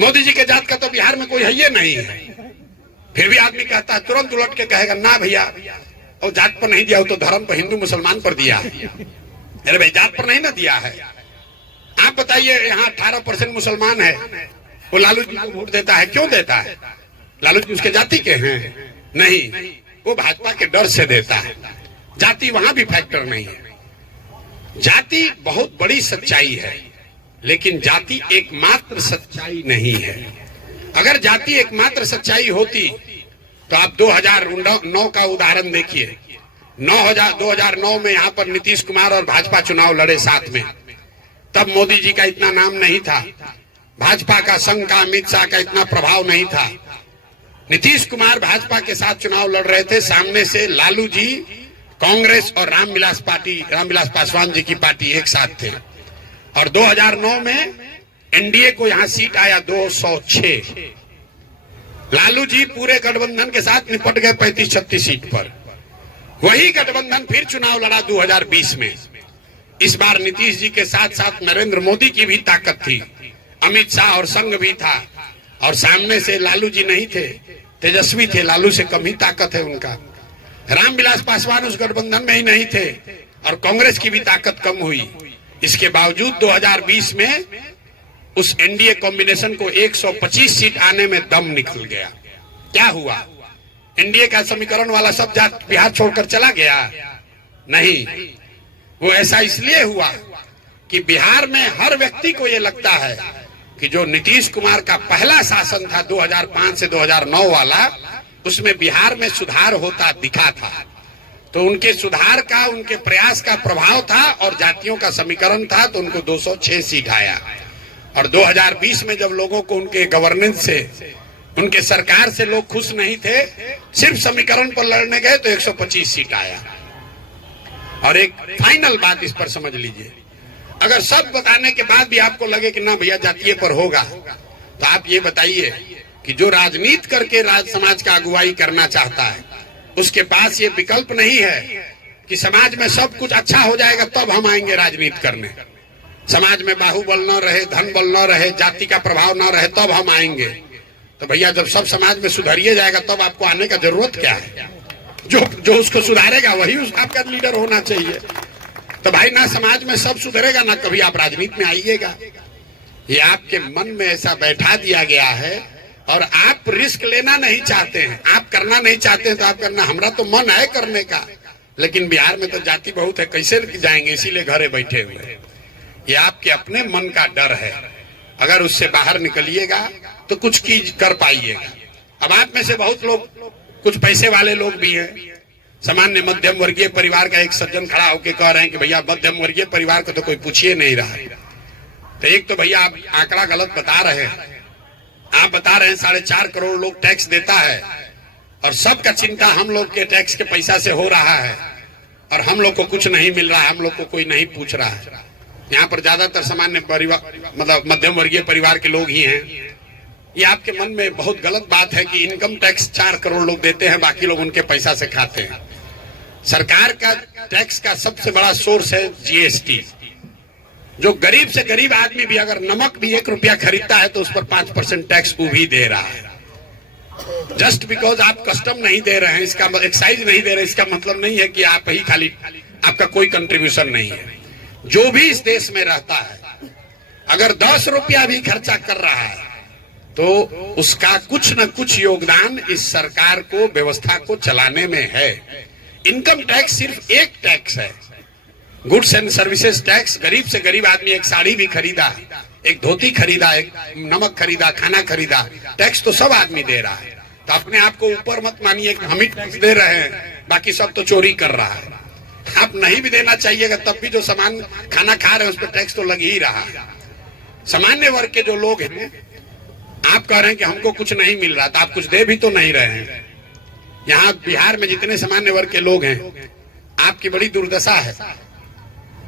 मोदी जी के जात का तो बिहार में कोई है ही नहीं है। फिर भी आदमी कहता है, तुरंत उलट के कहेगा ना भैया और जात पर नहीं दिया, तो धर्म पर, हिंदू मुसलमान पर दिया है। अरे भाई जात पर नहीं ना दिया है। आप बताइए, यहाँ 18% मुसलमान है, वो लालू जी को वोट देता है, क्यों देता है? लालू जी उसके जाति के हैं? नहीं, वो भाजपा के डर से देता है। जाति वहां भी फैक्टर नहीं है। जाति बहुत बड़ी सच्चाई है, लेकिन जाति एकमात्र सच्चाई नहीं है। अगर जाति एकमात्र सच्चाई होती तो आप 2009 का उदाहरण देखिए। 2009 में यहाँ पर नीतीश कुमार और भाजपा चुनाव लड़े साथ में, तब मोदी जी का इतना नाम नहीं था, भाजपा का, संघ का, अमित शाह का इतना प्रभाव नहीं था। नीतीश कुमार भाजपा के साथ चुनाव लड़ रहे थे, सामने से लालू जी, कांग्रेस और रामविलास पासवान जी की पार्टी एक साथ थे। और 2009 में एनडीए को यहां सीट आया 206। लालू जी पूरे गठबंधन के साथ निपट गए 35-36 सीट पर। वही गठबंधन फिर चुनाव लड़ा 2020 में। इस बार नीतीश जी के साथ साथ नरेंद्र मोदी की भी ताकत थी, अमित शाह और संघ भी था, और सामने से लालू जी नहीं थे, तेजस्वी थे, लालू से कम ही ताकत है उनका। रामविलास पासवान उस गठबंधन में ही नहीं थे, और कांग्रेस की भी ताकत कम हुई। इसके बावजूद 2020 में उस एनडीए कॉम्बिनेशन को 125 सीट आने में दम निकल गया। क्या हुआ? एनडीए का समीकरण वाला सब जात बिहार छोड़कर चला गया? नहीं, वो ऐसा इसलिए हुआ कि बिहार में हर व्यक्ति को ये लगता है कि जो नीतीश कुमार का पहला शासन था 2005 से 2009 वाला, उसमें बिहार में सुधार होता दिखा था। तो उनके सुधार का, उनके प्रयास का प्रभाव था और जातियों का समीकरण था, तो उनको 206 सीट आया। और 2020 में जब लोगों को उनके गवर्नेंस से, उनके सरकार से लोग खुश नहीं थे, सिर्फ समीकरण पर लड़ने गए तो 125 सीट आया। और एक फाइनल बात इस पर समझ लीजिए, अगर सब बताने के बाद भी आपको लगे कि ना भैया जातीय पर होगा, तो आप ये बताइए कि जो राजनीति करके राज समाज का अगुवाई करना चाहता है, उसके पास ये विकल्प नहीं है कि समाज में सब कुछ अच्छा हो जाएगा तब हम आएंगे राजनीति करने, समाज में बाहुबल न रहे, धन बल न रहे, जाति का प्रभाव न रहे तब हम आएंगे। तो भैया जब सब समाज में सुधरिए जाएगा तब आपको आने का जरूरत क्या है? जो उसको सुधारेगा वही आपका लीडर होना चाहिए। तो भाई ना समाज में सब सुधरेगा, ना कभी आप राजनीति में आइएगा। ये आपके मन में ऐसा बैठा दिया गया है, और आप रिस्क लेना नहीं चाहते हैं, आप करना नहीं चाहते हैं, तो आप करना, हमरा तो मन है करने का, लेकिन बिहार में तो जाति बहुत है, कैसे जाएंगे, इसीलिए घरे बैठे हुए हैं। ये आपके अपने मन का डर है। अगर उससे बाहर निकलिएगा तो कुछ की कर पाइएगा। अब आप में से बहुत लोग, कुछ पैसे वाले लोग भी हैं, सामान्य मध्यम वर्गीय परिवार का एक सज्जन खड़ा होकर कह रहे हैं कि भैया मध्यम वर्गीय परिवार को तो कोई पूछिए नहीं रहा है। तो एक तो भैया आप आंकड़ा गलत बता रहे हैं। आप बता रहे हैं 4.5 करोड़ लोग टैक्स देता है, और सबका चिंता हम लोग के टैक्स के पैसा से हो रहा है, और हम लोग को कुछ नहीं मिल रहा है, हम लोग को कोई नहीं पूछ रहा है। यहाँ पर ज्यादातर सामान्य परिवार, मतलब मध्यम वर्गीय परिवार के लोग ही हैं। ये आपके मन में बहुत गलत बात है कि इनकम टैक्स 4 करोड़ लोग देते हैं, बाकी लोग उनके पैसा से खाते हैं। सरकार का टैक्स का सबसे बड़ा सोर्स है जीएसटी। जो गरीब से गरीब आदमी भी अगर नमक भी 1 रुपया खरीदता है तो उस पर 5% टैक्स वो भी दे रहा है। जस्ट बिकॉज आप कस्टम नहीं दे रहे हैं, इसका एक्साइज नहीं दे रहे, इसका मतलब नहीं है कि आप ही खाली, आपका कोई कंट्रीब्यूशन नहीं है। जो भी इस देश में रहता है, अगर 10 रुपया भी खर्चा कर रहा है तो उसका कुछ न कुछ योगदान इस सरकार को, व्यवस्था को चलाने में है। इनकम टैक्स सिर्फ एक टैक्स है, गुड्स एंड सर्विसेज टैक्स। गरीब से गरीब आदमी एक साड़ी भी खरीदा, एक धोती खरीदा, एक नमक खरीदा, खाना खरीदा, टैक्स तो सब आदमी दे रहा है। तो अपने आप को ऊपर मत मानिए कि हम ही टैक्स दे रहे हैं, बाकी सब तो चोरी कर रहा है। आप नहीं भी देना चाहिएगा, तब भी जो सामान खाना खा रहे हैं उस पर टैक्स तो लग ही रहा है। सामान्य वर्ग के जो लोग हैं, आप कह रहे हैं कि हमको कुछ नहीं मिल रहा, तो आप कुछ दे भी तो नहीं रहे हैं। यहाँ बिहार में जितने सामान्य वर्ग के लोग हैं, आपकी बड़ी दुर्दशा है।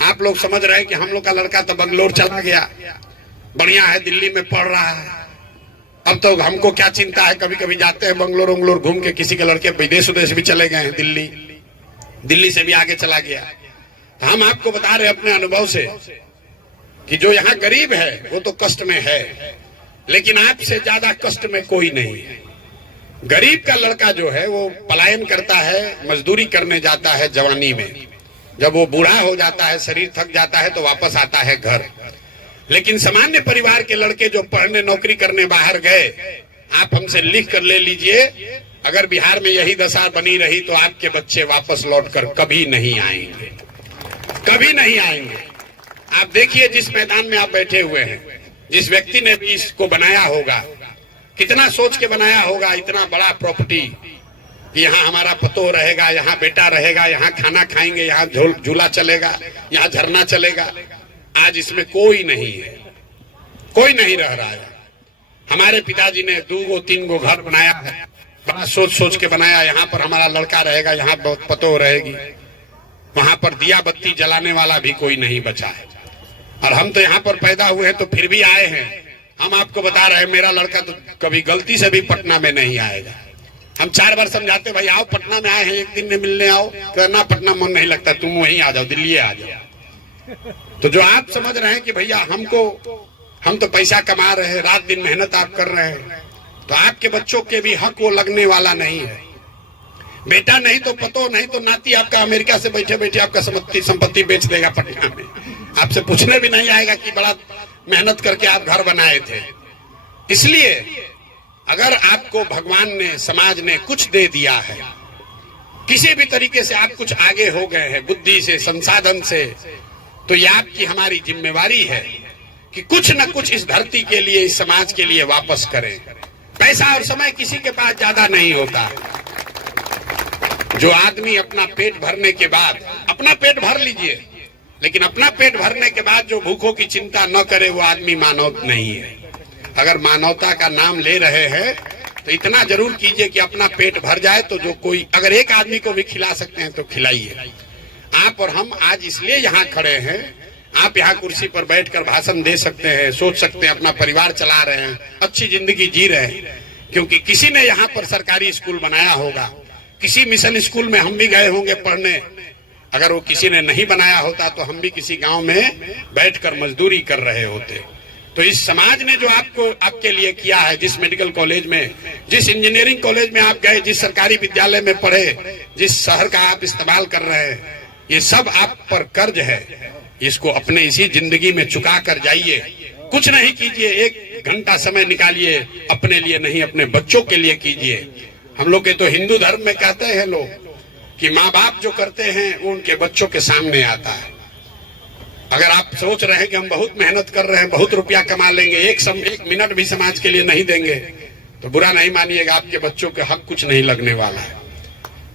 आप लोग समझ रहे हैं कि हम लोग का लड़का तो बंगलोर चला गया, बढ़िया है, दिल्ली में पढ़ रहा है, अब तो हमको क्या चिंता है। कभी कभी जाते हैं बंगलोर घूम के, किसी के लड़के विदेश भी चले गए हैं, दिल्ली से भी आगे चला गया। हम आपको बता रहे हैं अपने अनुभव से कि जो यहाँ गरीब है वो तो कष्ट में है, लेकिन आपसे ज्यादा कष्ट में कोई नहीं है। गरीब का लड़का जो है वो पलायन करता है, मजदूरी करने जाता है जवानी में, जब वो बूढ़ा हो जाता है, शरीर थक जाता है तो वापस आता है घर। लेकिन सामान्य परिवार के लड़के जो पढ़ने नौकरी करने बाहर गए, आप हमसे लिख कर ले लीजिए, अगर बिहार में यही दशा बनी रही तो आपके बच्चे वापस लौटकर कभी नहीं आएंगे, कभी नहीं आएंगे। आप देखिए जिस मैदान में आप बैठे हुए हैं, जिस व्यक्ति ने भी इसको बनाया होगा, कितना सोच के बनाया होगा, इतना बड़ा प्रॉपर्टी कि यहाँ हमारा पतो रहेगा, यहाँ बेटा रहेगा, यहाँ खाना खाएंगे, यहाँ झूला चलेगा, यहाँ झरना चलेगा। आज इसमें कोई नहीं है, कोई नहीं रह रहा है। हमारे पिताजी ने 2-3 गो घर बनाया है, बड़ा सोच सोच के बनाया, यहाँ पर हमारा लड़का रहेगा, यहाँ पतो रहेगी। वहां पर दिया बत्ती जलाने वाला भी कोई नहीं बचा है। और हम तो यहाँ पर पैदा हुए हैं तो फिर भी आए हैं। हम आपको बता रहे हैं, मेरा लड़का तो कभी गलती से भी पटना में नहीं आएगा। हम 4 बार समझाते, भाई आओ पटना में आए हैं, एक दिन में मिलने आओ। कहना पटना मन नहीं लगता, तुम वहीं आ जाओ, दिल्ली आ जाओ। तो जो आप समझ रहे हैं कि भैया हम तो पैसा कमा रहे हैं, रात दिन मेहनत आप कर रहे हैं, तो आपके बच्चों के भी हक वो लगने वाला नहीं है। बेटा नहीं तो पतो नहीं तो नाती आपका अमेरिका से बैठे बैठे आपका संपत्ति बेच देगा पटना में, आपसे पूछने भी नहीं आएगा कि बड़ा मेहनत करके आप घर बनाए थे। इसलिए अगर आपको भगवान ने, समाज ने कुछ दे दिया है, किसी भी तरीके से आप कुछ आगे हो गए हैं बुद्धि से, संसाधन से, तो ये आपकी हमारी जिम्मेवारी है कि कुछ न कुछ इस धरती के लिए, इस समाज के लिए वापस करें। पैसा और समय किसी के पास ज्यादा नहीं होता। जो आदमी अपना पेट भरने के बाद, अपना पेट भर लीजिए, लेकिन अपना पेट भरने के बाद जो भूखों की चिंता न करे वो आदमी मानव नहीं है। अगर मानवता का नाम ले रहे हैं तो इतना जरूर कीजिए कि अपना पेट भर जाए, तो जो कोई अगर एक आदमी को भी खिला सकते हैं तो खिलाइए। आप और हम आज इसलिए यहाँ खड़े हैं, आप यहाँ कुर्सी पर बैठकर भाषण दे सकते हैं, सोच सकते हैं, अपना परिवार चला रहे हैं, अच्छी जिंदगी जी रहे हैं, क्योंकि किसी ने यहाँ पर सरकारी स्कूल बनाया होगा, किसी मिशन स्कूल में हम भी गए होंगे पढ़ने। अगर वो किसी ने नहीं बनाया होता तो हम भी किसी गांव में बैठकर मजदूरी कर रहे होते। तो इस समाज ने जो आपके लिए किया है, जिस मेडिकल कॉलेज में, जिस इंजीनियरिंग कॉलेज में आप गए, जिस सरकारी विद्यालय में पढ़े, जिस शहर का आप इस्तेमाल कर रहे हैं, ये सब आप पर कर्ज है। इसको अपने इसी जिंदगी में चुका कर जाइए। कुछ नहीं कीजिए, 1 घंटा समय निकालिए, अपने लिए नहीं अपने बच्चों के लिए कीजिए। हम लोग के तो हिंदू धर्म में कहते हैं लोग कि माँ बाप जो करते हैं वो उनके बच्चों के सामने आता है। अगर आप सोच रहे हैं कि हम बहुत मेहनत कर रहे हैं, बहुत रुपया कमा लेंगे, एक मिनट भी समाज के लिए नहीं देंगे, तो बुरा नहीं मानिएगा, आपके बच्चों के हक कुछ नहीं लगने वाला है।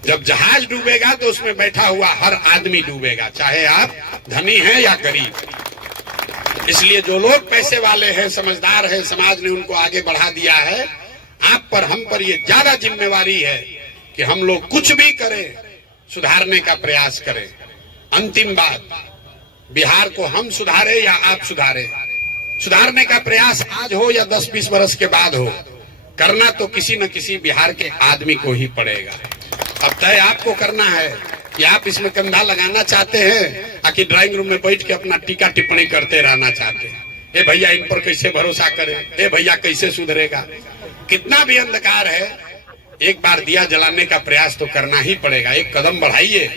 जब जहाज डूबेगा तो उसमें बैठा हुआ हर आदमी डूबेगा, चाहे आप धनी हैं या गरीब। इसलिए जो लोग पैसे वाले हैं, समझदार हैं, समाज ने उनको आगे बढ़ा दिया है। आप पर, हम पर ये ज्यादा जिम्मेवारी है कि हम लोग कुछ भी करें, सुधारने का प्रयास करें। अंतिम बात, बिहार को हम सुधारे या आप सुधारे, सुधारने का प्रयास आज हो या 10-20 वर्ष के बाद हो, करना तो किसी न किसी बिहार के आदमी को ही पड़ेगा। अब तय आपको करना है कि आप इसमें कंधा लगाना चाहते हैं, आकि ड्राइंग रूम में बैठ के अपना टीका टिप्पणी करते रहना चाहते हैं। ए भैया इन पर कैसे भरोसा करें, ए भैया कैसे सुधरेगा। कितना भी अंधकार है, एक बार दिया जलाने का प्रयास तो करना ही पड़ेगा। एक कदम बढ़ाइए,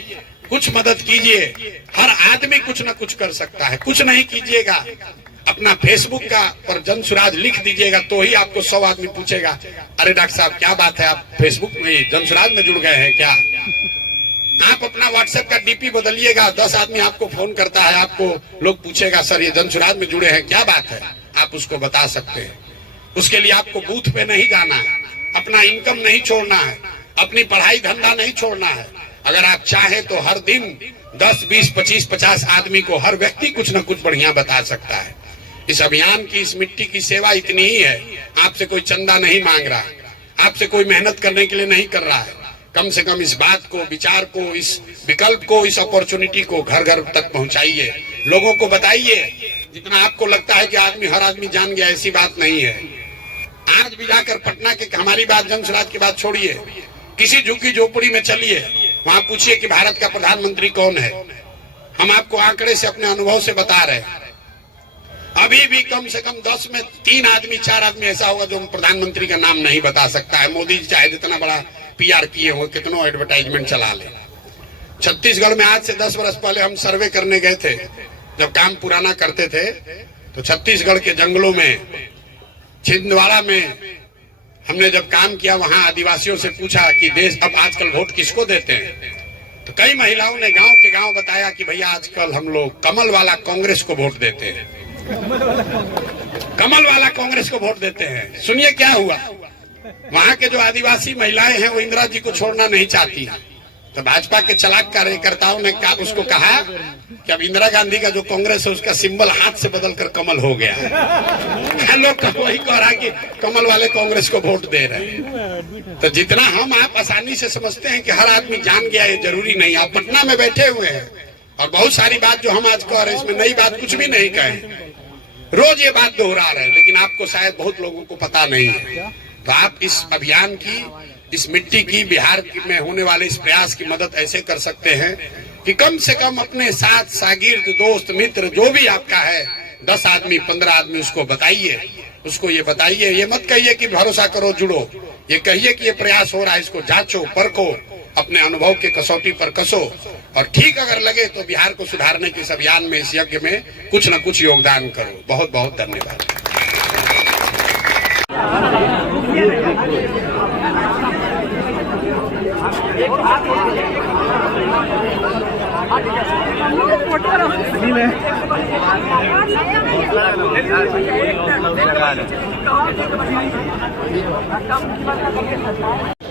कुछ मदद कीजिए। हर आदमी कुछ न कुछ कर सकता है। कुछ नहीं कीजिएगा, अपना फेसबुक का पर जन सुराज लिख दीजिएगा तो ही आपको 100 आदमी पूछेगा, अरे डॉक्टर साहब क्या बात है, आप फेसबुक में जन सुराज में जुड़ गए हैं क्या। आप अपना व्हाट्सएप का डीपी बदलिएगा, 10 आदमी आपको फोन करता है, आपको लोग पूछेगा सर ये जन सुराज में जुड़े हैं, क्या बात है, आप उसको बता सकते हैं। उसके लिए आपको बूथ पे नहीं जाना है, अपना इनकम नहीं छोड़ना है, अपनी पढ़ाई धंधा नहीं छोड़ना है। अगर आप चाहें तो हर दिन 10, 20, 25, 50 आदमी को, हर व्यक्ति कुछ न कुछ बढ़िया बता सकता है। इस अभियान की, इस मिट्टी की सेवा इतनी ही है। आपसे कोई चंदा नहीं मांग रहा है, आपसे कोई मेहनत करने के लिए नहीं कर रहा है। कम से कम इस बात को, विचार को, इस विकल्प को, इस अपॉर्चुनिटी को घर घर तक पहुंचाइए, लोगों को बताइए। जितना आपको लगता है कि हर आदमी जान गया, ऐसी बात नहीं है। आज भी जाकर पटना के, हमारी बात जन सुराज की बात छोड़िए, किसी झुग्गी झोपड़ी में चलिए, वहां पूछिए कि भारत का प्रधानमंत्री कौन है। हम आपको आंकड़े से, अपने अनुभव से बता रहे हैं। अभी भी कम से कम 10 में 3 आदमी 4 आदमी ऐसा होगा जो प्रधानमंत्री का नाम नहीं बता सकता है। मोदी जी चाहे जितना बड़ा पीआर किए हो, कितनों एडवर्टाइजमेंट चला ले। छत्तीसगढ़ में आज से 10 वर्ष पहले हम सर्वे करने गए थे, जब काम पुराना करते थे, तो छत्तीसगढ़ के जंगलों में, छिंदवाड़ा में हमने जब काम किया, वहां आदिवासियों से पूछा कि देश अब आजकल वोट किसको देते हैं, तो कई महिलाओं ने गांव के गांव बताया कि भैया आजकल हम लोग कमल वाला कांग्रेस को वोट देते हैं, कमल वाला कांग्रेस को वोट देते हैं। सुनिए क्या हुआ, वहां के जो आदिवासी महिलाएं हैं वो इंदिरा जी को छोड़ना नहीं चाहती हैं। तो भाजपा के चालाक कार्यकर्ताओं ने उसको कहा कि अब इंदिरा गांधी का जो कांग्रेस है उसका सिंबल हाथ से बदलकर कमल हो गया है। लोग वही कह रहा कि कमल वाले कांग्रेस को वोट दे रहे हैं। तो जितना हम आप आसानी से समझते हैं कि हर आदमी जान गया, ये जरूरी नहीं। आप पटना में बैठे हुए हैं और बहुत सारी बात जो हम आज कह रहे हैं इसमें नई बात कुछ भी नहीं कहे, रोज ये बात दोहरा रहे हैं, लेकिन आपको शायद बहुत लोगों को पता नहीं है। तो आप इस अभियान की, इस मिट्टी की, बिहार में होने वाले इस प्रयास की मदद ऐसे कर सकते हैं कि कम से कम अपने साथ शागिर्द, दोस्त, मित्र जो भी आपका है, 10 आदमी 15 आदमी उसको बताइए, उसको ये बताइए। ये मत कहिए कि भरोसा करो जुड़ो, ये कहिए कि ये प्रयास हो रहा है, इसको जांचो, परखो, अपने अनुभव के कसौटी पर कसो, और ठीक अगर लगे तो बिहार को सुधारने के इस अभियान में, इस यज्ञ में कुछ न कुछ योगदान करो। बहुत बहुत धन्यवाद।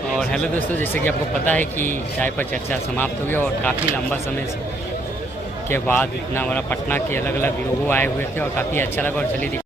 और हेलो दोस्तों, जैसे कि आपको पता है कि चाय पर चर्चा समाप्त हो गया और काफ़ी लंबा समय के बाद इतना बड़ा पटना के अलग अलग लोगों आए हुए थे और काफ़ी अच्छा लगा। और चलिए